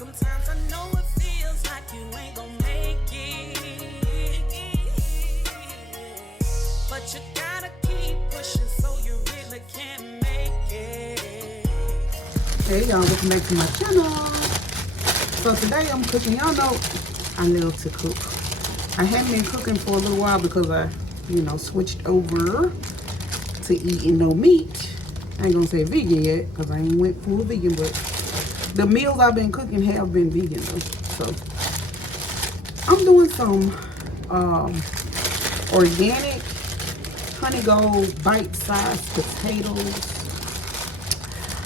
Sometimes I know it feels like you ain't gonna make it, but you gotta keep pushing so you really can make it. Hey y'all, welcome back to my channel. So today I'm cooking. Y'all know I love to cook. I haven't been cooking for a little while because I, switched over to eating no meat. I ain't gonna say vegan yet because I ain't went full vegan, but the meals I've been cooking have been vegan though. So I'm doing some organic honey gold bite-sized potatoes.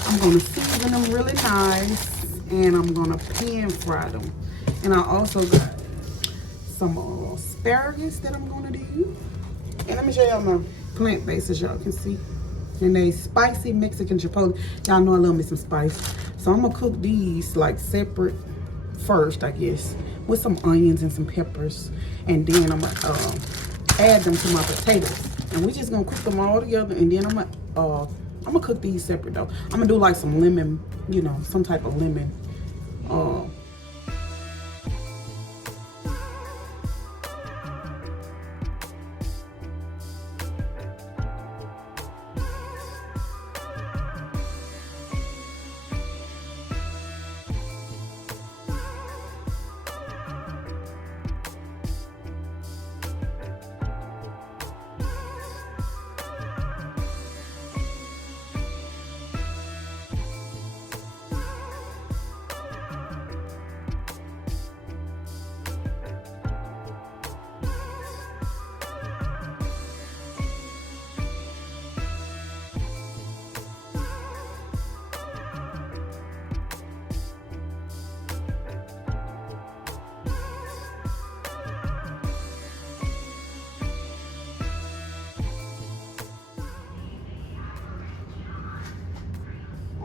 I'm gonna season them really nice and I'm gonna pan fry them. And I also got some asparagus that I'm gonna do. And let me show y'all my plant bases, y'all can see. And they spicy Mexican chipotle. Y'all know I love me some spice. So I'm gonna cook these like separate first, I guess, with some onions and some peppers. And then I'm gonna add them to my potatoes. And we just gonna cook them all together. And then I'm gonna cook these separate though. I'm gonna do like some lemon, some type of lemon.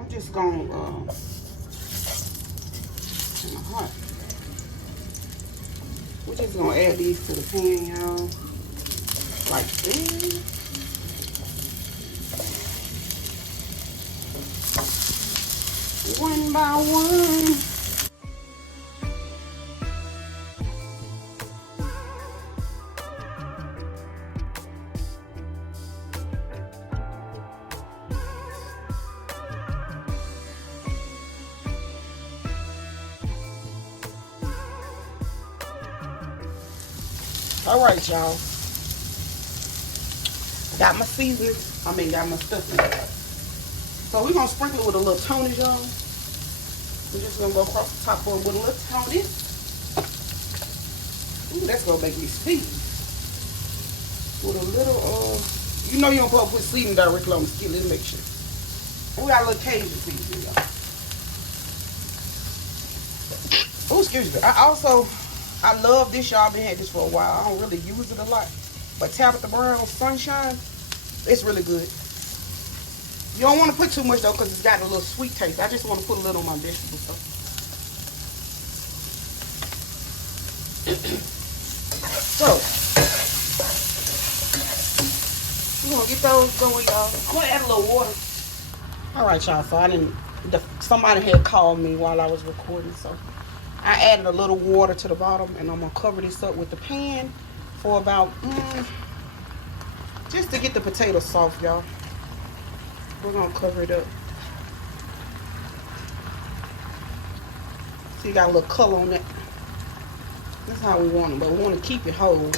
Just gonna hot. We're just gonna add these to the pan, y'all, like this. One by one. All right, y'all. Got my seasoning. Got my stuffing. So we're gonna sprinkle it with a little Tony, y'all. We're just gonna go across the top of it with a little Tony. Ooh, that's gonna make me sneeze. With a little, you don't put seasoning directly on the skillet. Make sure. And we got a little Cajun seasoning, y'all. Oh, excuse me. I love this, y'all. I've been had this for a while. I don't really use it a lot. But Tabitha Brown Sunshine, it's really good. You don't want to put too much, though, because it's got a little sweet taste. I just want to put a little on my vegetables, though. So, we're going to get those going, y'all. I'm going to add a little water. All right, y'all. So, somebody had called me while I was recording, so I added a little water to the bottom, and I'm going to cover this up with the pan for about, just to get the potatoes soft, y'all. We're going to cover it up. So you got a little color on it. That's how we want it, but we want to keep it whole.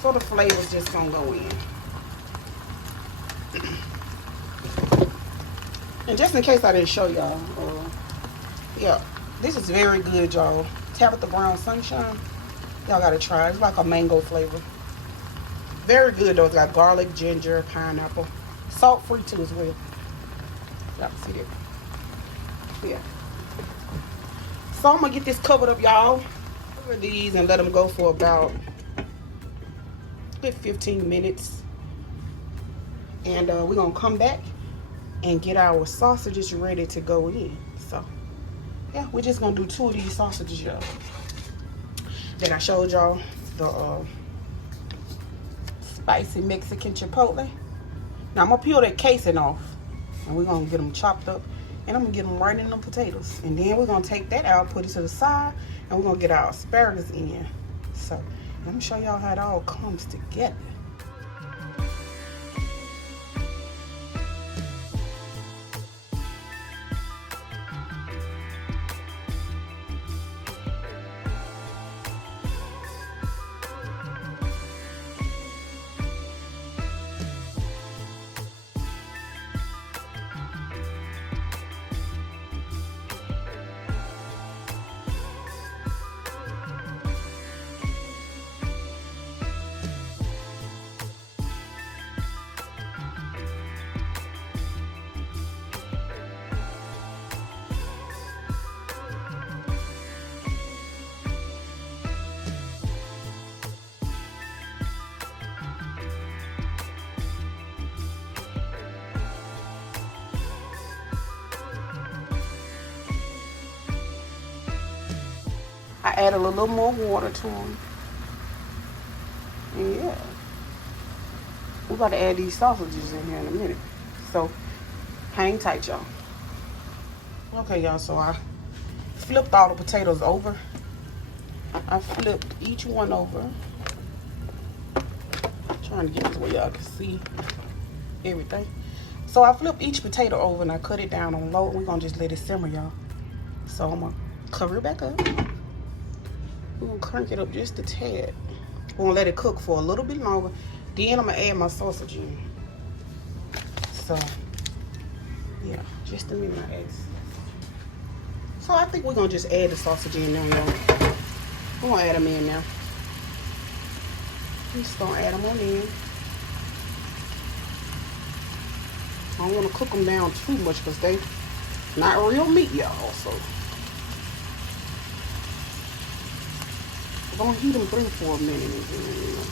So the flavor's just going to go in. And just in case I didn't show y'all, yeah. This is very good, y'all. Tabitha Brown Sunshine. Y'all gotta try it. It's like a mango flavor. Very good, though. It's got garlic, ginger, pineapple. Salt-free, too, as well. Y'all can see that. Yeah. So, I'm gonna get this covered up, y'all. Cover these and let them go for about 15 minutes. And we're gonna come back and get our sausages ready to go in. So, yeah, we're just gonna do 2 of these sausages, y'all. Then I showed y'all the spicy Mexican chipotle. Now I'm gonna peel that casing off, and we're gonna get them chopped up And I'm gonna get them right in them potatoes. And then we're gonna take that out, put it to the side, and we're gonna get our asparagus in. So let me show y'all how it all comes together. I added a little more water to them. And yeah. We're about to add these sausages in here in a minute. So, hang tight, y'all. Okay, y'all, so I flipped all the potatoes over. I flipped each one over. Trying to get this where y'all can see everything. So I flipped each potato over and I cut it down on low. We're gonna just let it simmer, y'all. So I'm gonna cover it back up. We're gonna crank it up just a tad. We're gonna let it cook for a little bit longer. Then I'm gonna add my sausage in. So, yeah, just a minute, I asked. So I think we're gonna just add the sausage in now, y'all. We're gonna add them in now. I'm just gonna add them on in. I don't wanna cook them down too much because they not real meat, y'all, so. We're gonna heat them through for a minute. You know.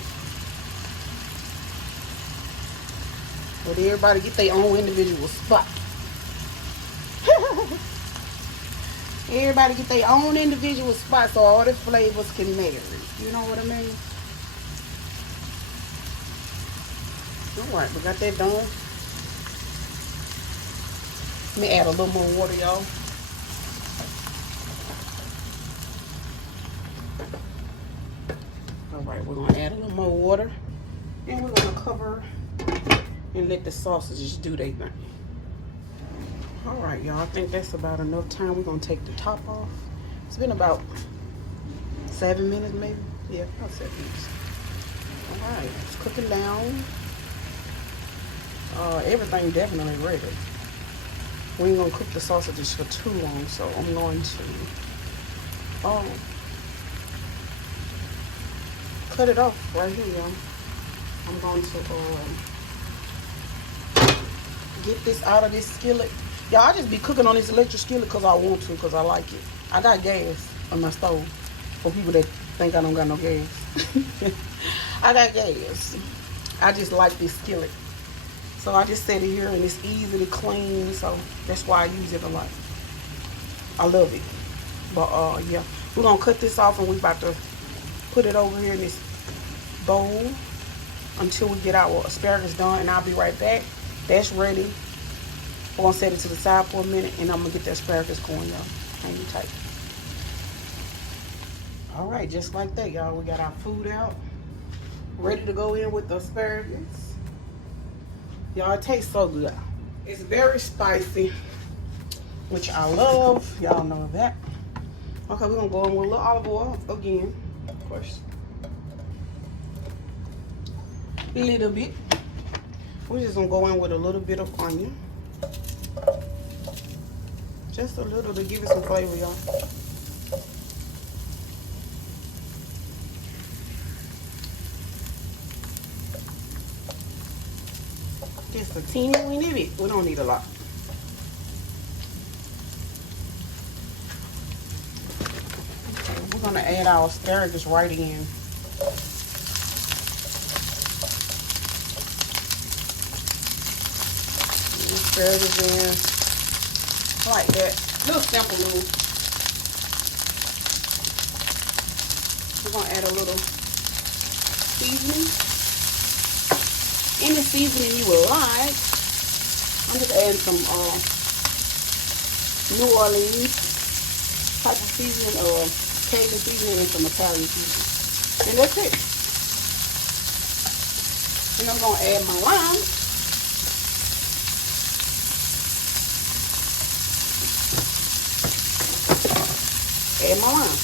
But everybody get their own individual spot. Everybody get their own individual spot so all the flavors can marry. You know what I mean? Alright, we got that done. Let me add a little more water, y'all. Alright, we're going to add a little more water. And we're going to cover and let the sausages do their thing. Alright, y'all. I think that's about enough time. We're going to take the top off. It's been about 7 minutes maybe. Yeah, about 7 minutes. Alright, it's cooking down. Everything definitely ready. We ain't going to cook the sausages for too long, so I'm going to cut it off right here, y'all. I'm going to get this out of this skillet. Y'all, I just be cooking on this electric skillet because I want to, because I like it. I got gas on my stove for people that think I don't got no gas. I got gas. I just like this skillet. So I just set it here and it's easy to clean, so that's why I use it a lot. I love it. But yeah, we're gonna cut this off and we're about to put it over here in this bowl until we get our asparagus done, and I'll be right back. That's ready. We're gonna set it to the side for a minute and I'm gonna get the asparagus going, y'all. Hang tight. All right, just like that, y'all. We got our food out, ready to go in with the asparagus. Y'all, it tastes so good. It's very spicy, which I love. Y'all know that. Okay, we're gonna go in with a little olive oil again, of course. A little bit. We're just gonna go in with a little bit of onion. Just a little to give it some flavor, y'all. Just a teeny weeny bit. We don't need a lot. Okay, we're gonna add our asparagus right in. Asparagus in like that. Little simple move. We're gonna add a little seasoning. Any seasoning you would like. I'm just adding some New Orleans type of seasoning or Cajun seasoning and some Italian seasoning. And that's it. And I'm going to add my lime. Add my lime.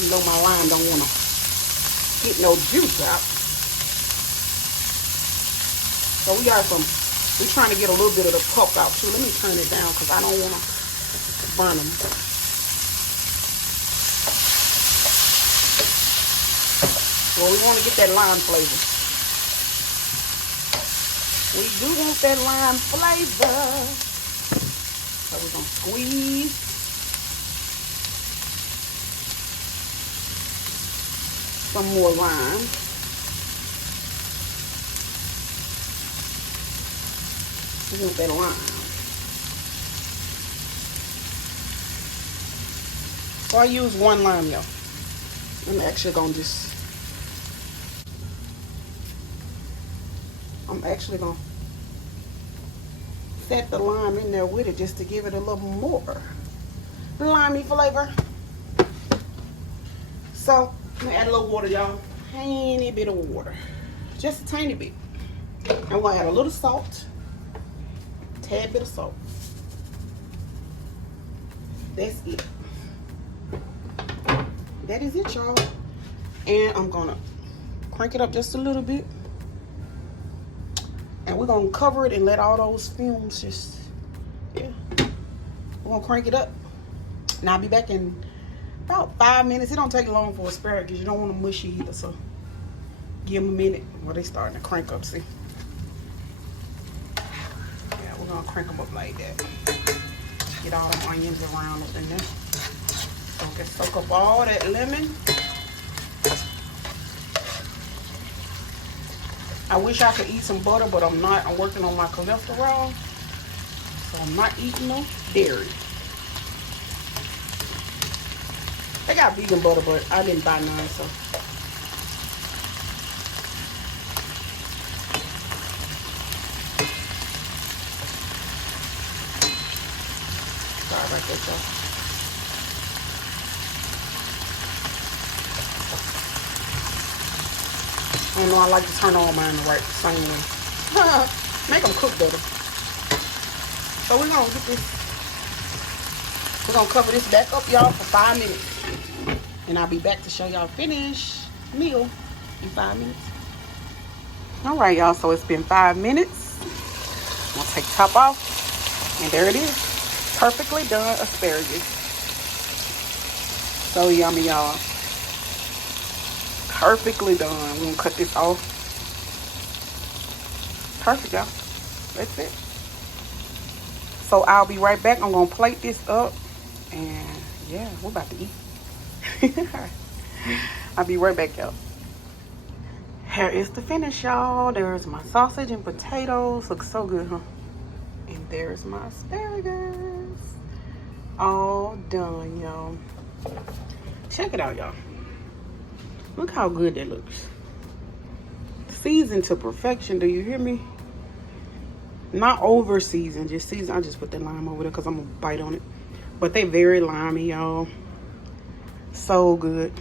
You know my lime don't want to get no juice out. So we're trying to get a little bit of the pulp out too. Let me turn it down because I don't want to burn them. Well, we want to get that lime flavor. We do want that lime flavor. So we're going to squeeze some more lime. We want that lime. So I use one lime, y'all. I'm actually going to set the lime in there with it just to give it a little more limey flavor. So I'm gonna add a little water, y'all. Tiny bit of water. Just a tiny bit. I'm gonna add a little salt. Tad bit of salt. That's it. That is it, y'all. And I'm gonna crank it up just a little bit. And we're gonna cover it and let all those fumes just, yeah. We're gonna crank it up. And I'll be back in about 5 minutes. It don't take long for asparagus. You don't want them mushy either, so give them a minute. Well, they starting to crank up, see? Yeah, we're gonna crank them up like that. Get all the onions around up in there. So we can soak up all that lemon. I wish I could eat some butter, but I'm not. I'm working on my cholesterol, so I'm not eating no dairy. They got vegan butter, but I didn't buy none, so. Sorry about that, y'all. I know I like to turn on mine the same way. Make them cook better. So we're gonna get this. We're gonna cover this back up, y'all, for 5 minutes, and I'll be back to show y'all finished meal in 5 minutes. All right, y'all. So it's been 5 minutes. I'm gonna take the top off, and there it is, perfectly done asparagus. So yummy, y'all. Perfectly done. We're gonna cut this off. Perfect, y'all. That's it. So I'll be right back. I'm gonna plate this up, and yeah, we're about to eat. I'll be right back, y'all. Here is the finish, y'all. There's my sausage and potatoes. Looks so good, huh? And there's my asparagus. All done, y'all. Check it out, y'all. Look how good that looks. Seasoned to perfection, do you hear me? Not over seasoned, just seasoned. I just put that lime over there because I'm gonna bite on it. But they very limey, y'all. So good.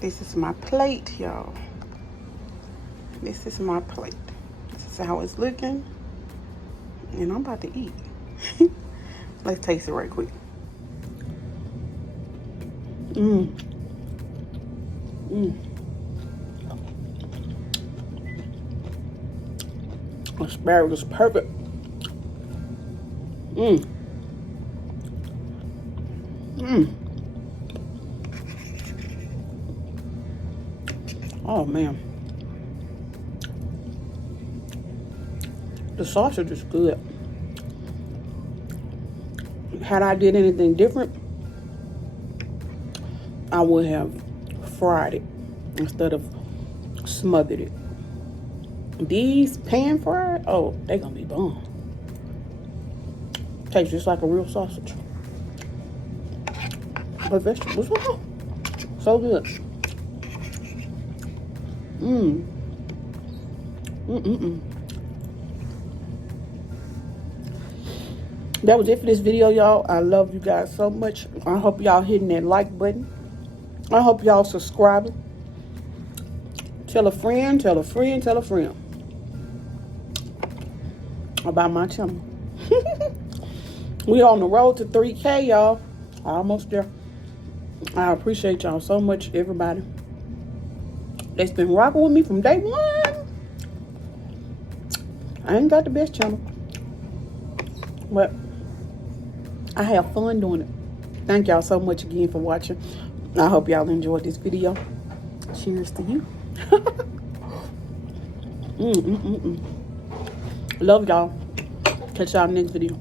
This is my plate, y'all. This is my plate. This is how it's looking. And I'm about to eat. Let's taste it right quick. Asparagus perfect. Oh man, the sausage is good. Had I did anything different, I would have fried it instead of smothered it. These pan fried, oh, they gonna be bomb. Tastes just like a real sausage. But vegetables, oh, so good. That was it for this video, y'all. I love you guys so much. I hope y'all hitting that like button. I hope y'all subscribing. Tell a friend, tell a friend, tell a friend about my channel. We on the road to 3K, y'all. Almost there. I appreciate y'all so much, everybody that's been rocking with me from day one. I ain't got the best channel, but I have fun doing it. Thank y'all so much again for watching. I hope y'all enjoyed this video. Cheers to you. Love y'all. Catch y'all next video.